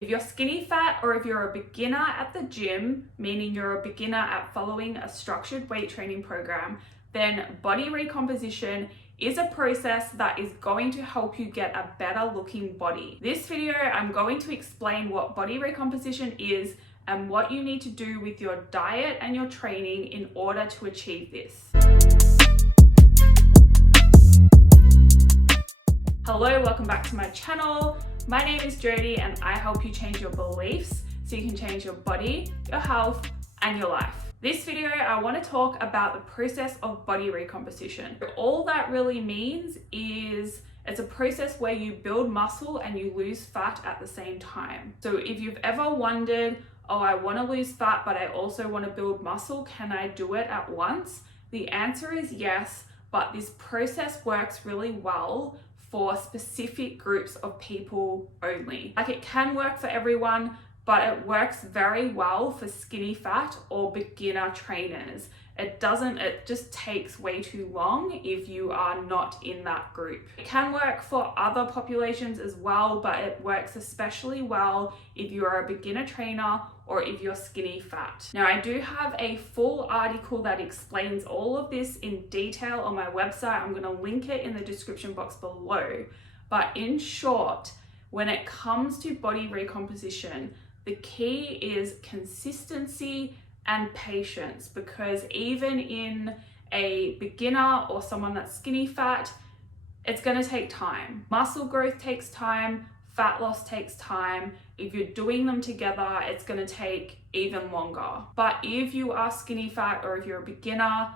If you're skinny fat or if you're a beginner at the gym, meaning you're a beginner at following a structured weight training program, then body recomposition is a process that is going to help you get a better looking body. This video, I'm going to explain what body recomposition is and what you need to do with your diet and your training in order to achieve this. Hello, welcome back to my channel. My name is Jody and I help you change your beliefs so you can change your body, your health, and your life. This video, I want to talk about the process of body recomposition. All that really means is it's a process where you build muscle and you lose fat at the same time. So if you've ever wondered, oh, I want to lose fat, but I also want to build muscle, can I do it at once? The answer is yes, but this process works really well for specific groups of people only. Like, it can work for everyone, but it works very well for skinny fat or beginner trainers. It just takes way too long if you are not in that group. It can work for other populations as well, but it works especially well if you are a beginner trainer or if you're skinny fat. Now, I do have a full article that explains all of this in detail on my website. I'm gonna link it in the description box below. But in short, when it comes to body recomposition, the key is consistency and patience, because even in a beginner or someone that's skinny fat, it's gonna take time. Muscle growth takes time, fat loss takes time. If you're doing them together, it's gonna take even longer. But if you are skinny fat or if you're a beginner,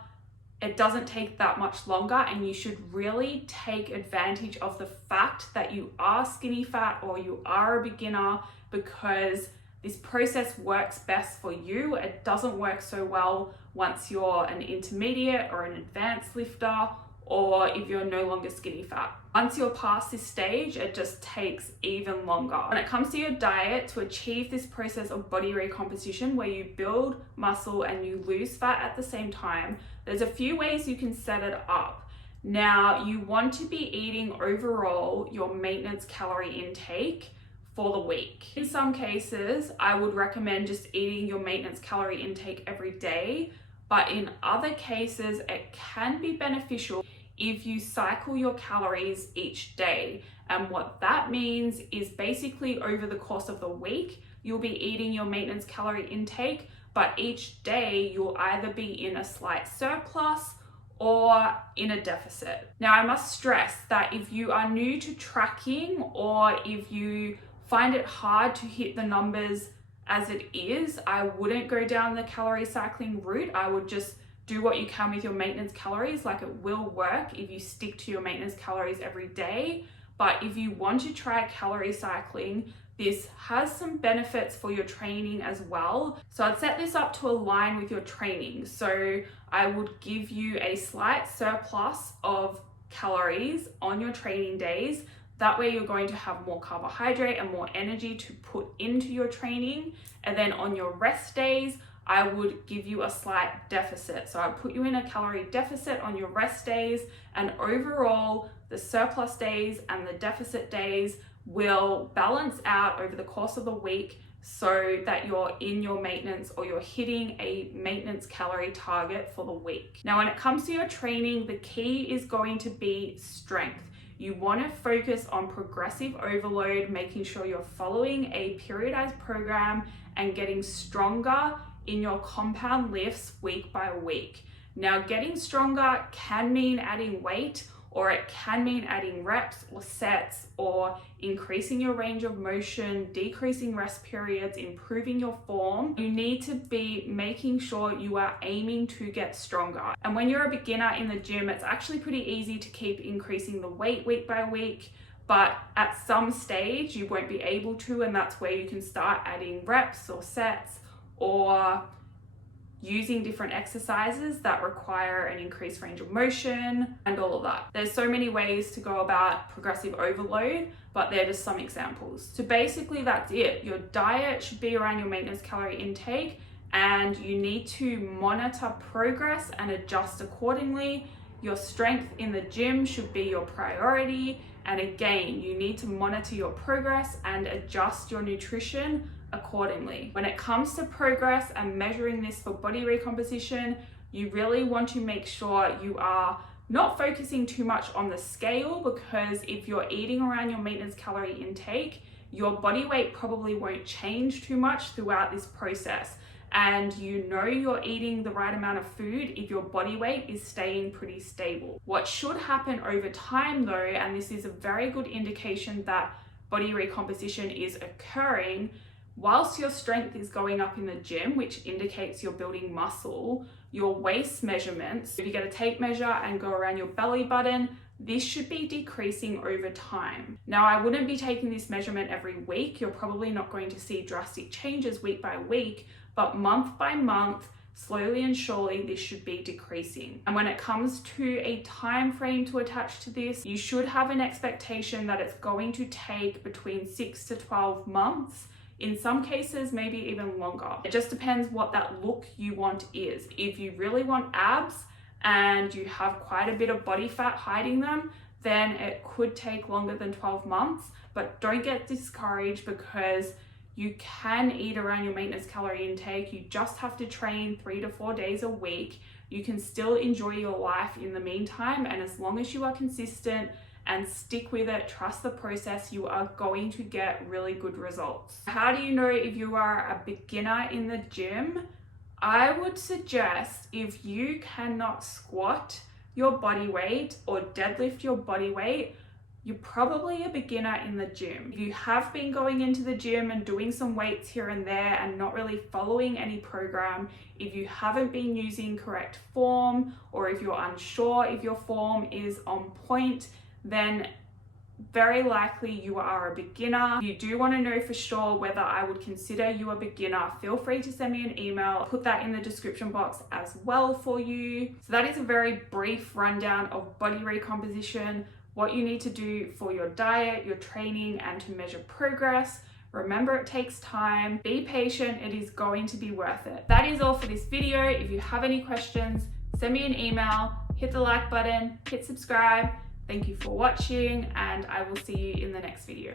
it doesn't take that much longer, and you should really take advantage of the fact that you are skinny fat or you are a beginner, because this process works best for you. It doesn't work so well once you're an intermediate or an advanced lifter, or if you're no longer skinny fat. Once you're past this stage, it just takes even longer. When it comes to your diet, to achieve this process of body recomposition where you build muscle and you lose fat at the same time, there's a few ways you can set it up. Now, you want to be eating overall your maintenance calorie intake for the week. In some cases, I would recommend just eating your maintenance calorie intake every day, but in other cases, it can be beneficial if you cycle your calories each day. And what that means is basically over the course of the week, you'll be eating your maintenance calorie intake, but each day you'll either be in a slight surplus or in a deficit. Now, I must stress that if you are new to tracking, or if you find it hard to hit the numbers as it is, I wouldn't go down the calorie cycling route. I would just do what you can with your maintenance calories. Like, it will work if you stick to your maintenance calories every day. But if you want to try calorie cycling, this has some benefits for your training as well. So I'd set this up to align with your training. So I would give you a slight surplus of calories on your training days. That way you're going to have more carbohydrate and more energy to put into your training. And then on your rest days, I would give you a slight deficit. So I'd put you in a calorie deficit on your rest days, and overall, the surplus days and the deficit days will balance out over the course of the week so that you're in your maintenance, or you're hitting a maintenance calorie target for the week. Now, when it comes to your training, the key is going to be strength. You want to focus on progressive overload, making sure you're following a periodized program and getting stronger in your compound lifts week by week. Now, getting stronger can mean adding weight, or it can mean adding reps or sets, or increasing your range of motion, decreasing rest periods, improving your form. You need to be making sure you are aiming to get stronger. And when you're a beginner in the gym, it's actually pretty easy to keep increasing the weight week by week, but at some stage you won't be able to, and that's where you can start adding reps or sets, or using different exercises that require an increased range of motion and all of that. There's so many ways to go about progressive overload, but they're just some examples. So basically that's it. Your diet should be around your maintenance calorie intake, and you need to monitor progress and adjust accordingly. Your strength in the gym should be your priority, And again, you need to monitor your progress and adjust your nutrition accordingly. When it comes to progress and measuring this for body recomposition, you really want to make sure you are not focusing too much on the scale, because if you're eating around your maintenance calorie intake, your body weight probably won't change too much throughout this process. And you know you're eating the right amount of food if your body weight is staying pretty stable. What should happen over time though, and this is a very good indication that body recomposition is occurring, whilst your strength is going up in the gym, which indicates you're building muscle, your waist measurements, if you get a tape measure and go around your belly button, this should be decreasing over time. Now, I wouldn't be taking this measurement every week. You're probably not going to see drastic changes week by week, but month by month, slowly and surely, this should be decreasing. And when it comes to a time frame to attach to this, you should have an expectation that it's going to take between 6 to 12 months. In some cases, maybe even longer. It just depends what that look you want is. If you really want abs and you have quite a bit of body fat hiding them, then it could take longer than 12 months, but don't get discouraged because you can eat around your maintenance calorie intake. You just have to train 3 to 4 days a week. You can still enjoy your life in the meantime, and as long as you are consistent and stick with it, trust the process, you are going to get really good results. How do you know if you are a beginner in the gym? I would suggest if you cannot squat your body weight or deadlift your body weight, you're probably a beginner in the gym. If you have been going into the gym and doing some weights here and there and not really following any program, if you haven't been using correct form, or if you're unsure if your form is on point, then very likely you are a beginner. If you do want to know for sure whether I would consider you a beginner, feel free to send me an email. I'll put that in the description box as well for you. So that is a very brief rundown of body recomposition, what you need to do for your diet, your training, and to measure progress. Remember, it takes time. Be patient. It is going to be worth it. That is all for this video. If you have any questions, send me an email, hit the like button, hit subscribe. Thank you for watching, and I will see you in the next video.